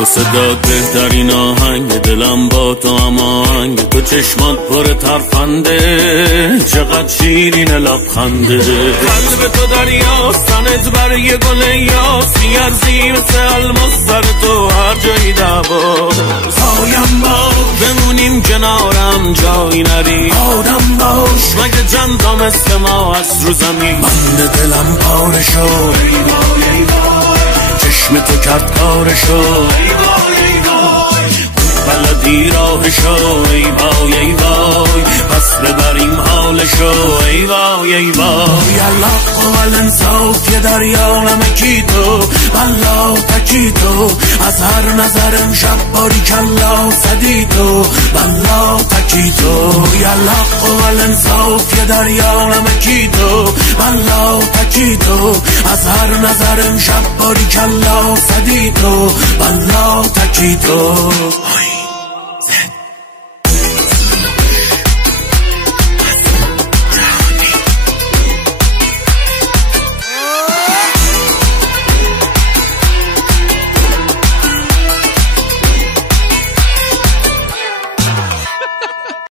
تو صدا بهترین آهنگ دلم با تو هماهنگ تو چشمات پر ترفنده چقدر شیرین لبخنده قلب تو دریا سنت برای گل یاس میارزی مثل الماس سر تو هر جایی دعوا پایم باش بمونیم کنارم جایی نری آدم باش مگه چند مثل ما هست رو زمین من دلم پاره شد چشم تو کرد کارشو بلدی راهشو ای وای ای وای پس ببریم حالشو ای وای ای وای الحق و الانصاف یه دریا نمکی تو بلا تکی تو از هر نظرم شب باری کلا صدی تو بلا تکی تو الحق و الانصاف یه دریا نمکی تو بلا تکی تو از هر نظرم شب باری کلا صدی تو بلا تکی تو